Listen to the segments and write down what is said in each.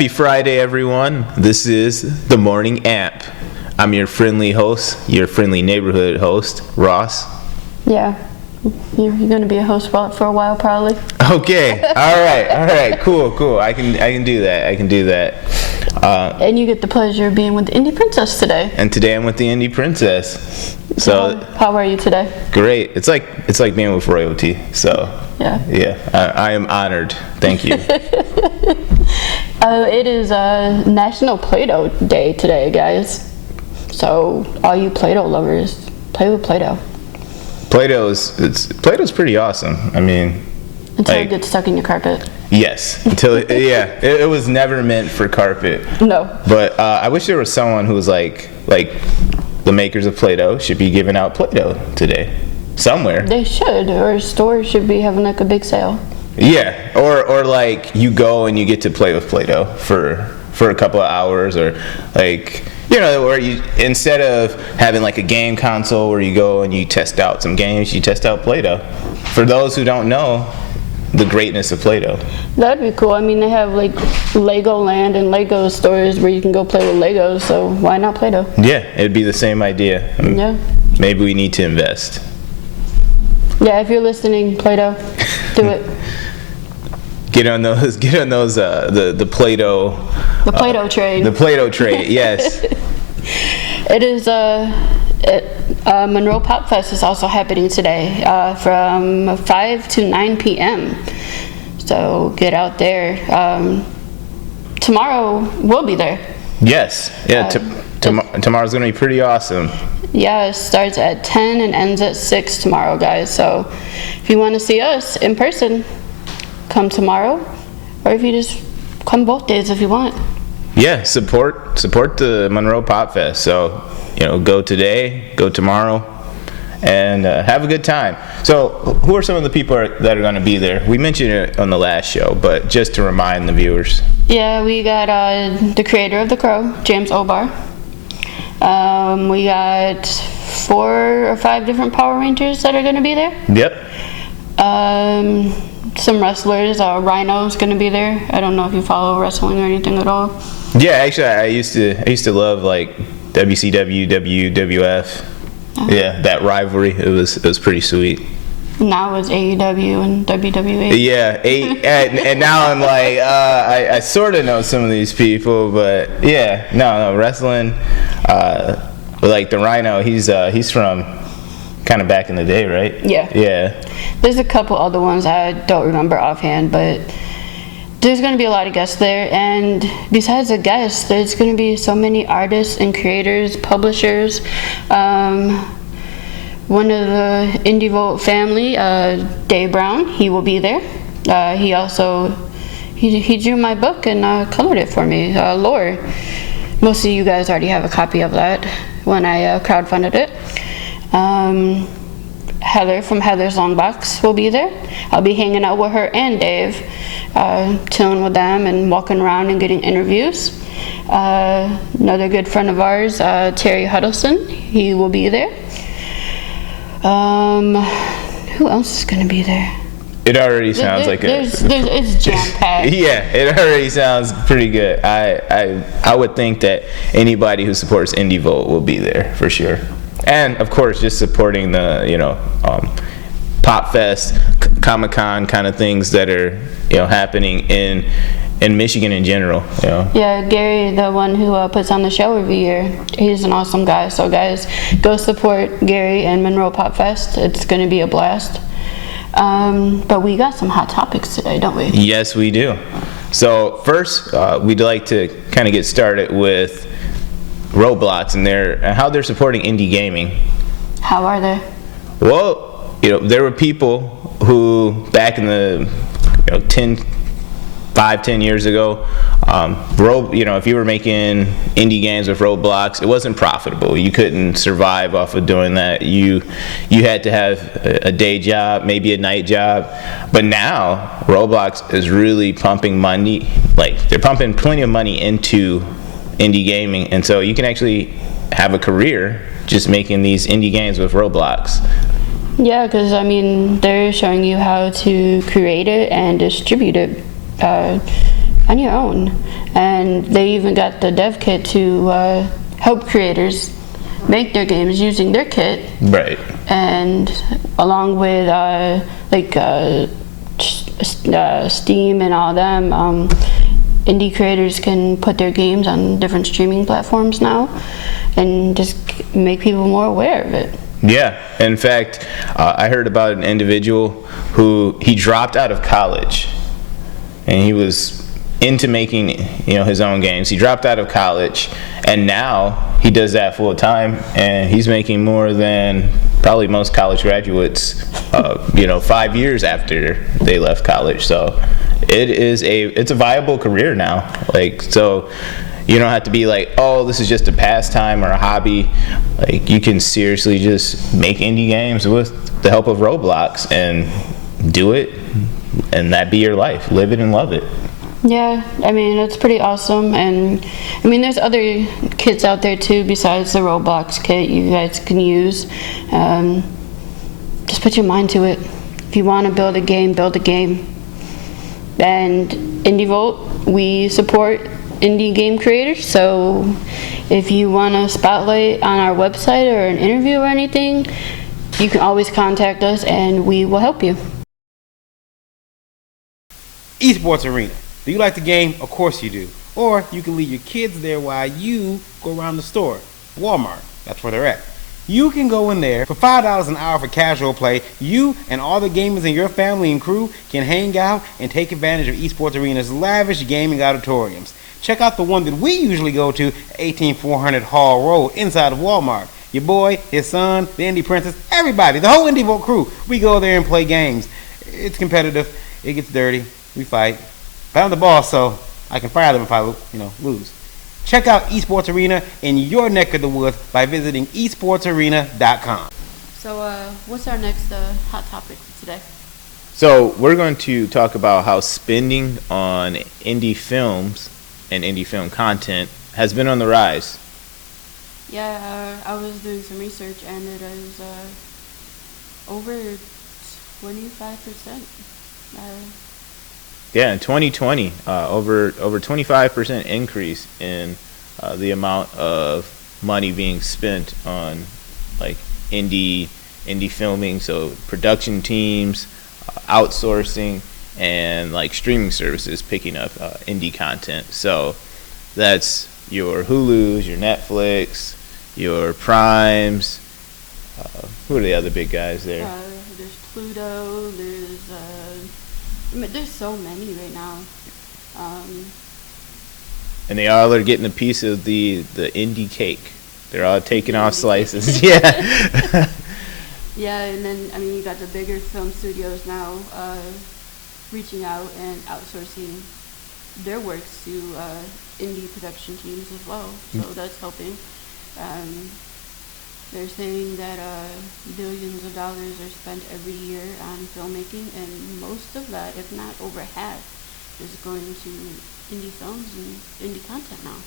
Happy Friday, everyone. This is The Morning Amp. I'm your friendly host, your friendly neighborhood host, Ross. Yeah, you're going to be a host for a while, probably. Okay, all right, cool. I can do that. And you get the pleasure of being with the Indie Princess today. And today I'm with the Indie Princess. So how are you today? Great. It's like being with royalty. So yeah, I am honored. Thank you. It is National Play-Doh Day today, guys. So all you Play-Doh lovers, play with Play-Doh. Play-Doh's pretty awesome. I mean, until it gets stuck in your carpet. Yes, until it was never meant for carpet. No. But I wish there was someone who was like the makers of Play-Doh should be giving out Play-Doh today, somewhere. They should, or stores should be having like a big sale. Yeah, or like you go and you get to play with Play-Doh for a couple of hours, or like, where you, instead of having like a game console where you go and you test out some games, you test out Play-Doh. For those who don't know the greatness of Play-Doh. That'd be cool. I mean, they have like Legoland and Lego stores where you can go play with Legos, so why not Play-Doh? Yeah, it'd be the same idea. Yeah. Maybe we need to invest. Yeah, if you're listening, Play-Doh, do it. Get on those the Play-Doh. The Play-Doh trade. The Play-Doh trade, yes. It is Monroe Pop Fest is also happening today from 5 to 9 p.m. So get out there. Tomorrow we'll be there. Yes. Yeah. Tomorrow's gonna be pretty awesome. Yeah, it starts at 10 and ends at 6 tomorrow, guys. So if you want to see us in person, come tomorrow, or if you just come both days if you want. Yeah, support the Monroe Pop Fest. So, go today, go tomorrow, and have a good time. So, who are some of the people that are going to be there? We mentioned it on the last show, but just to remind the viewers. Yeah, we got the creator of The Crow, James Obar. We got 4 or 5 different Power Rangers that are going to be there. Yep. Some wrestlers. Rhino's going to be there. I don't know if you follow wrestling or anything at all. Yeah, actually, I used to love like WCW, WWF. Yeah, that rivalry. It was pretty sweet. Now it's AEW and WWE. Yeah, and now I'm like, I sort of know some of these people, but yeah, no, wrestling. Like the Rhino, he's from kind of back in the day, right? Yeah. There's a couple other ones I don't remember offhand, but there's going to be a lot of guests there, and besides the guests, there's going to be so many artists and creators, publishers. One of the Indie Vote family, Dave Brown, he will be there. He also he drew my book and colored it for me. Lore. Most of you guys already have a copy of that when I crowdfunded it. Heather from Heather's Longbox will be there. I'll be hanging out with her and Dave, chilling with them and walking around and getting interviews. Another good friend of ours, Terry Huddleston, he will be there. Who else is going to be there? It already sounds it's jam-packed. Yeah, it already sounds pretty good. I would think that anybody who supports Indie Vote will be there for sure. And of course, just supporting the Pop Fest, Comic-Con kind of things that are happening in Michigan in general. Yeah, Gary, the one who puts on the show every year, he's an awesome guy. So guys, go support Gary and Monroe Pop Fest. It's going to be a blast. But we got some hot topics today, don't we? Yes, we do. So first, we'd like to kind of get started with Roblox and how they're supporting indie gaming. How are they? Well, there were people who back in the 5-10 years ago, if you were making indie games with Roblox, it wasn't profitable. You couldn't survive off of doing that. You had to have a day job, maybe a night job. But now Roblox is really pumping money. Like, they're pumping plenty of money into indie gaming, and so you can actually have a career just making these indie games with Roblox. Yeah, because they're showing you how to create it and distribute it on your own. And they even got the dev kit to help creators make their games using their kit. Right. And along with Steam and all them, indie creators can put their games on different streaming platforms now and just make people more aware of it. Yeah. In fact, I heard about an individual who he dropped out of college, and he was into making his own games. He dropped out of college, and now he does that full time, and he's making more than probably most college graduates 5 years after they left college. So it's a viable career now. Like, so you don't have to be like, oh, this is just a pastime or a hobby. Like, you can seriously just make indie games with the help of Roblox and do it, and that be your life. Live it and love it. Yeah, I mean, it's pretty awesome. And I mean, there's other kits out there too besides the Roblox kit you guys can use. Just put your mind to it. If you want to build a game, build a game. And IndieVolt, we support indie game creators, so if you want a spotlight on our website or an interview or anything, you can always contact us and we will help you. Esports Arena. Do you like the game? Of course you do. Or you can leave your kids there while you go around the store. Walmart, that's where they're at. You can go in there for $5 an hour for casual play. You and all the gamers in your family and crew can hang out and take advantage of Esports Arena's lavish gaming auditoriums. Check out the one that we usually go to, 18400 Hall Road, inside of Walmart. Your boy, his son, the Indie Princess, everybody, the whole IndieVolt crew, we go there and play games. It's competitive. It gets dirty. We fight. But I'm the boss, so I can fire them if I lose. Check out Esports Arena in your neck of the woods by visiting esportsarena.com. So what's our next hot topic for today? So we're going to talk about how spending on indie films and indie film content has been on the rise. Yeah, I was doing some research and it is over 25%. Yeah, in 2020, over 25% increase in the amount of money being spent on like indie filming, so production teams, outsourcing, and like streaming services picking up indie content. So that's your Hulus, your Netflix, your Primes. Who are the other big guys there? There's Pluto. There's so many right now. And they all are getting a piece of the indie cake. They're all taking off slices. Yeah. Yeah, and then you got the bigger film studios now reaching out and outsourcing their works to indie production teams as well. So that's helping. They're saying that billions of dollars are spent every year on filmmaking, and most of that, if not over half, is going to indie films and indie content now.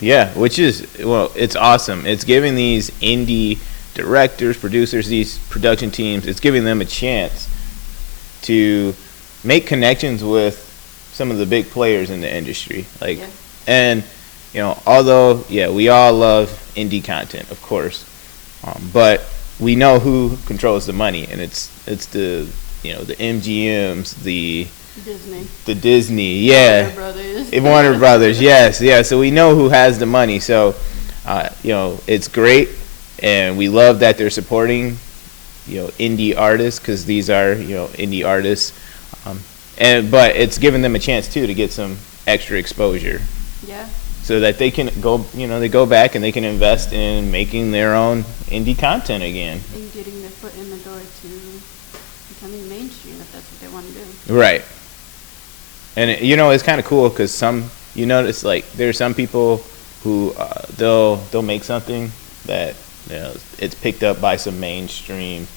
Yeah, which is, well, it's awesome. It's giving these indie directors, producers, these production teams, it's giving them a chance to make connections with some of the big players in the industry. And, although, we all love indie content, of course, but we know who controls the money, and it's the the MGMs, the Disney, yeah, Warner Brothers, yes, yeah. So we know who has the money. So it's great, and we love that they're supporting indie artists, because these are indie artists, but it's giving them a chance too to get some extra exposure. Yeah. So that they can go, they go back and they can invest in making their own indie content again. And getting their foot in the door to becoming mainstream, if that's what they want to do. Right. And it's kind of cool, because you notice like there's some people who they'll make something that it's picked up by some mainstream,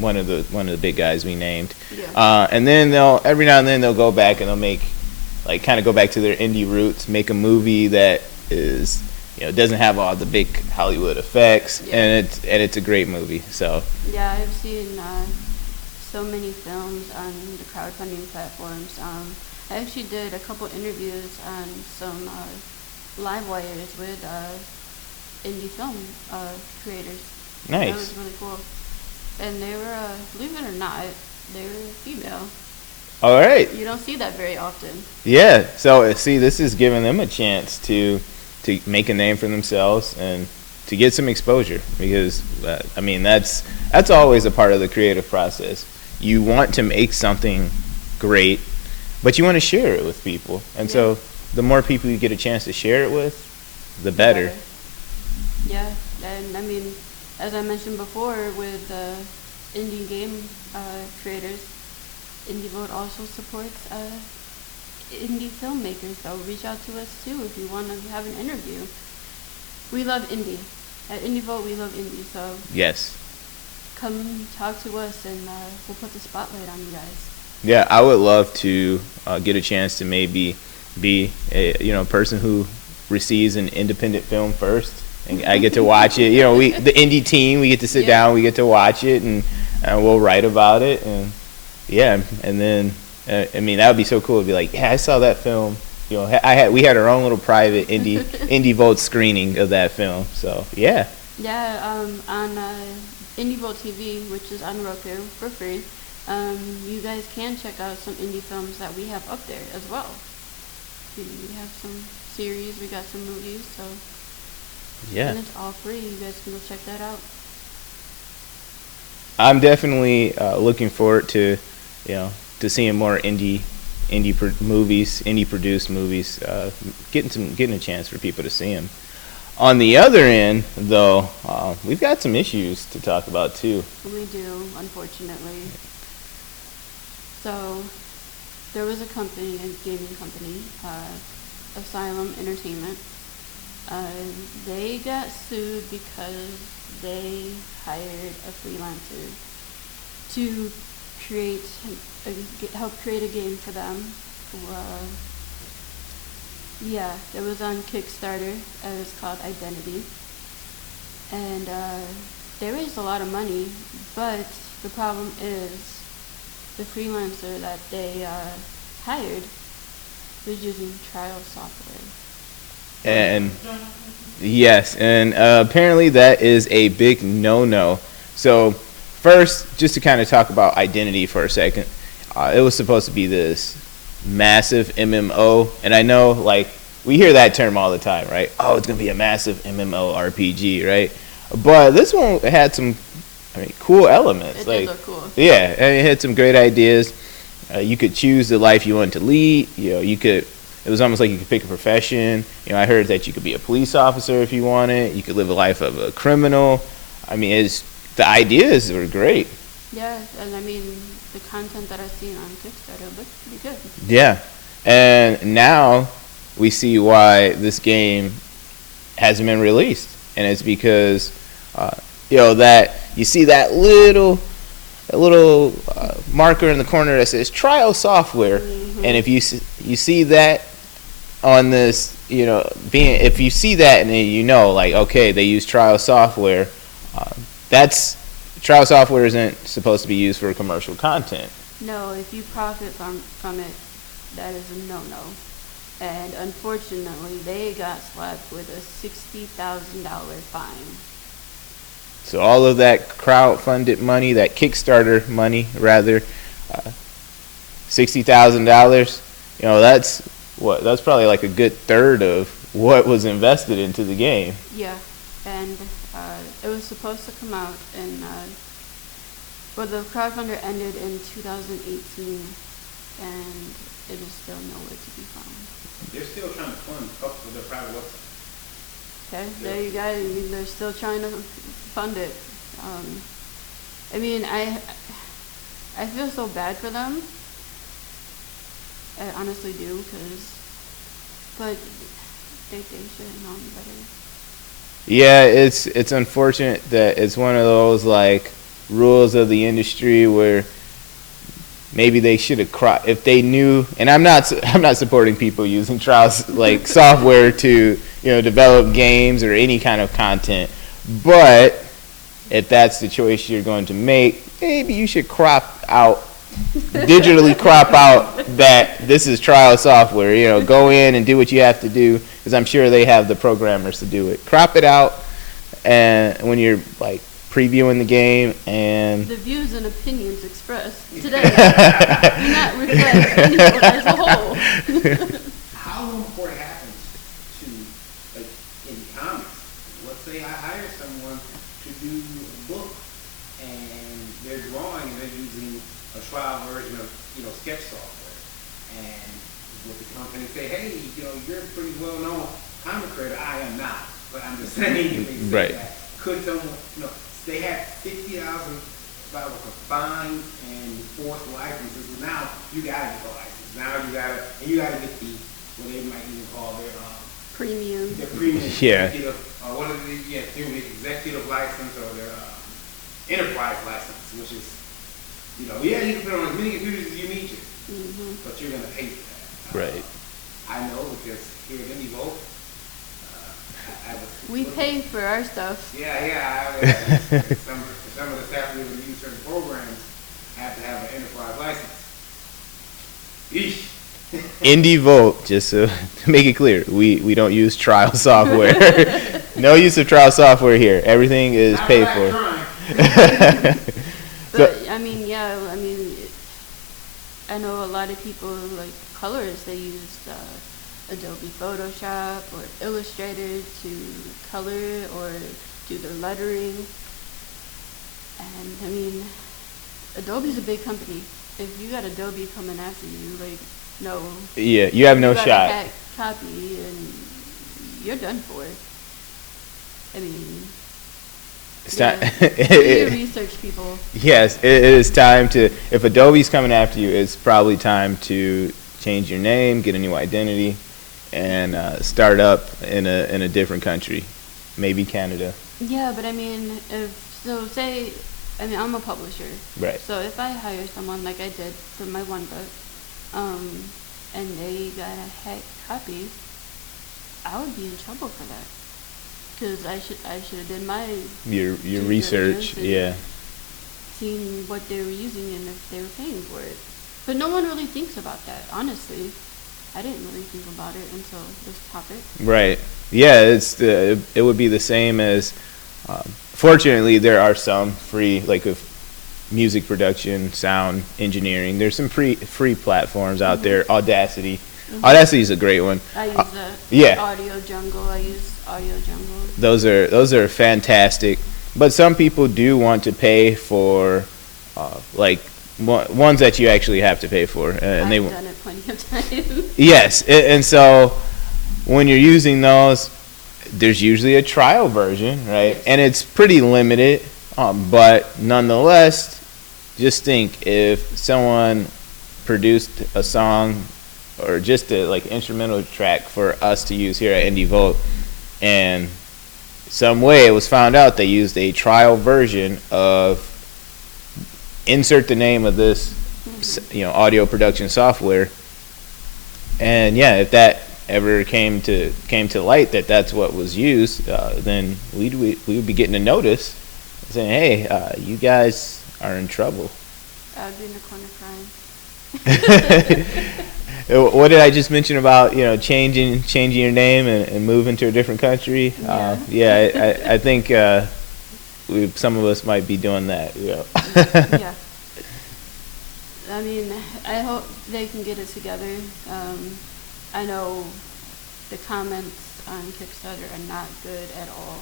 one of the big guys we named. Yeah. And then every now and then they'll go back and they'll make, like, kind of go back to their indie roots, make a movie that is, doesn't have all the big Hollywood effects, and it's a great movie. So yeah, I've seen so many films on the crowdfunding platforms. I actually did a couple interviews on some live wires with indie film creators. Nice. That was really cool. And they were, believe it or not, they were female. All right. You don't see that very often. Yeah. So see, this is giving them a chance to make a name for themselves and to get some exposure, because I mean that's always a part of the creative process. You want to make something great, but you want to share it with people, and so the more people you get a chance to share it with, the better. Yeah, and I mean, as I mentioned before, with indie game creators, IndieVote also supports indie filmmakers. So reach out to us too if you want to have an interview. We love indie. At IndieVote, we love indie. So Yes. come talk to us, and we'll put the spotlight on you guys. Yeah, I would love to get a chance to maybe be a person who receives an independent film first, and I get to watch it. The indie team, we get to sit down, we get to watch it, and we'll write about it, and and then I mean that would be so cool to be like, I saw that film. We had our own little private indie vote screening of that film. So yeah. Yeah, on IndieVote TV, which is on Roku for free. You guys can check out some indie films that we have up there as well. We have some series, we got some movies, so Yeah. and it's all free. You guys can go check that out. I'm definitely looking forward to seeing more indie produced movies, getting a chance for people to see them. On the other end, though, we've got some issues to talk about too. We do, unfortunately. So there was a company, a gaming company, Asylum Entertainment. They got sued because they hired a freelancer to help create a game for them. It was on Kickstarter. It was called Identity, and they raised a lot of money. But the problem is, the freelancer that they hired was using trial software. And yes, and apparently that is a big no-no. So first, just to kind of talk about Identity for a second, it was supposed to be this massive MMO, and I know like we hear that term all the time, right? Oh, it's gonna be a massive MMO RPG, right? But this one had some cool elements. It did look cool. Yeah, and it had some great ideas. You could choose the life you want to lead. It was almost like you could pick a profession. I heard that you could be a police officer if you wanted. You could live a life of a criminal. I mean, the ideas were great. Yeah, and I mean, the content that I've seen on Kickstarter looks pretty good. Yeah, and now we see why this game hasn't been released, and it's because that you see that little marker in the corner that says trial software, and if you see that on this, if you see that and like, okay, they use trial software, trial software isn't supposed to be used for commercial content. No, if you profit from it, that is a no-no. And unfortunately, they got slapped with a $60,000 fine. So all of that crowdfunded money, that Kickstarter money, rather, $60,000. That's probably like a good third of what was invested into the game. Yeah, and it was supposed to come out in. The crowdfunder ended in 2018, and it is still nowhere to be found. They're still trying to fund up with their private website. Okay, there you go. They're still trying to fund it. I mean, I feel so bad for them. I honestly do, but they should have known better. Yeah, it's unfortunate that it's one of those like rules of the industry where maybe they should have if they knew. And I'm not supporting people using trials like software to develop games or any kind of content, but if that's the choice you're going to make, maybe you should crop out digitally crop out that this is trial software. You know, go in and do what you have to do, because I'm sure they have the programmers to do it. Crop it out, and when you're like previewing the game, and The views and opinions expressed today do not reflect anyone as a whole. How long before it happens to, like, in comics? Let's say I hire someone to do a book, and they're drawing, and they're using a trial version of, sketch software. And with the company say, hey, you're a pretty well-known comic creator. I am not, but I'm just saying, if they say Right. that, could someone, they had $60,000 for fines and forced licenses. Now you gotta get the license. Now you gotta get the, what they might even call Premium. their premium Yeah. executive, what are they, through the executive license or their enterprise license, which is, you can put on as many computers as you need to, but you're gonna pay for that. right. I know, because here at IndieVolt, I was. We pay for our stuff. Some of the staff who use certain programs have to have an enterprise license. Yeesh. IndieVolt, just to make it clear, we don't use trial software. No use of trial software here. Everything is Not paid that for. crime. But I know a lot of people, like colorists, they use Adobe Photoshop or Illustrator to color or do their lettering. And Adobe's a big company. If you got Adobe coming after you, no. Yeah, you have no You got a shot. hack copy and you're done for. It's yeah, time. do your research, people. Yes, it is time to. If Adobe's coming after you, it's probably time to change your name, get a new identity, and start up in a different country, maybe Canada. Yeah, but say I'm a publisher. Right. So if I hire someone like I did for my one book, and they got a hack copy, I would be in trouble for that. Because I should have done my Your due research, diligence and yeah. seen what they were using and if they were paying for it. But no one really thinks about that, honestly. I didn't really think about it until this topic. Right. Yeah, it would be the same as. Fortunately, there are some free, like of music production, sound engineering. There's some free platforms out there. Audacity. Audacity is a great one. I use yeah. Audio Jungle. I use Audio Jungle. Those are fantastic. But some people do want to pay for, ones that you actually have to pay for, and I've done it plenty of times. Yes, and so when you're using those, there's usually a trial version, right? Yes. And it's pretty limited, but nonetheless, just think if someone produced a song or just a instrumental track for us to use here at IndieVolt, and some way it was found out they used a trial version of insert the name of this audio production software, and if that ever came to light that that's what was used, then we would be getting a notice saying, hey, you guys are in trouble. I would be in the corner crying. What did I just mention about changing your name and moving to a different country? I think some of us might be doing that. Yeah. I hope they can get it together. I know the comments on Kickstarter are not good at all,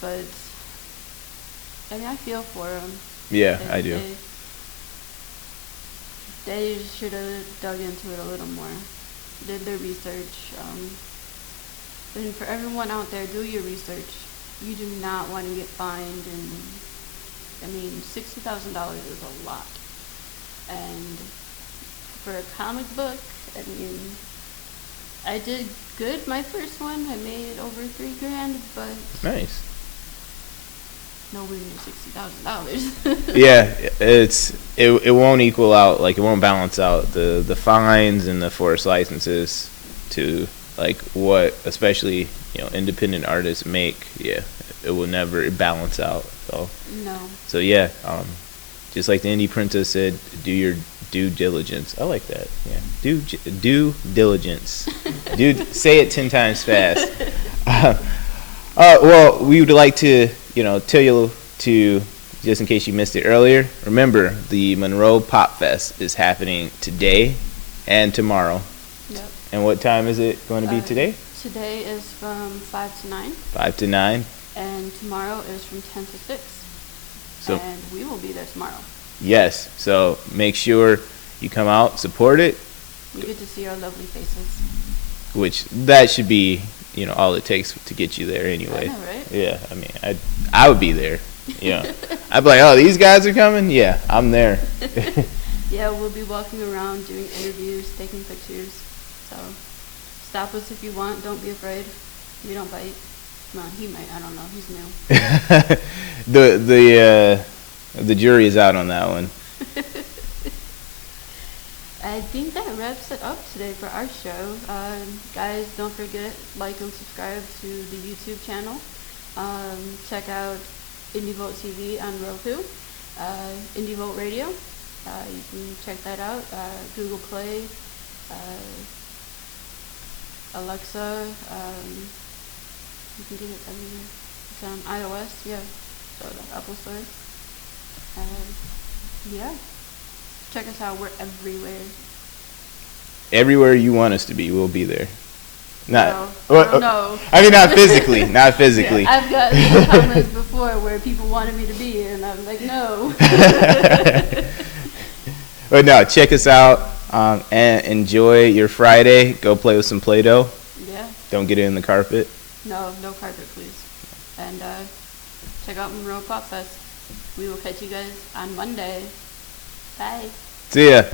but I feel for them. Yeah, I do. They should have dug into it a little more, did their research. And for everyone out there, do your research. You do not want to get fined, and $60,000 is a lot. And for a comic book, I did good my first one. I made over $3,000, but Nice. nowhere near $60,000. Yeah, it won't equal out, it won't balance out the fines and the forced licenses to what especially independent artists make. Yeah, it will never balance out. So No. so yeah, just like the indie princess said, do your due diligence. I like that. Yeah, due diligence. Dude, say it 10 times fast. Well, we would like to, tell you to, just in case you missed it earlier, remember the Monroe Pop Fest is happening today and tomorrow. Yep. And what time is it going to be today? Today is from 5 to 9. 5 to 9. And tomorrow is from 10 to 6. So, and we will be there tomorrow. Yes. So make sure you come out, support it. You get to see our lovely faces. Which that should be, all it takes to get you there anyway. I know, right? Yeah. I mean, I would be there. I'd be like, oh, these guys are coming? Yeah, I'm there. Yeah, we'll be walking around doing interviews, taking pictures. So stop us if you want. Don't be afraid. We don't bite. Well, he might. I don't know. He's new. The jury is out on that one. I think that wraps it up today for our show. Guys, don't forget, like and subscribe to the YouTube channel. Check out IndieVolt TV on Roku, IndieVolt Radio. You can check that out. Google Play, Alexa. You can get it everywhere. It's on iOS, yeah. So the Apple Store. Yeah. Check us out. We're everywhere. Everywhere you want us to be, we'll be there. No. I mean, not physically. Not physically. Yeah, I've got some comments before where people wanted me to be, and I'm like, no. But no, check us out and enjoy your Friday. Go play with some Play-Doh. Yeah. Don't get it in the carpet. No carpet, please. And check out Monroe Pop Fest. We will catch you guys on Monday. Bye. See ya.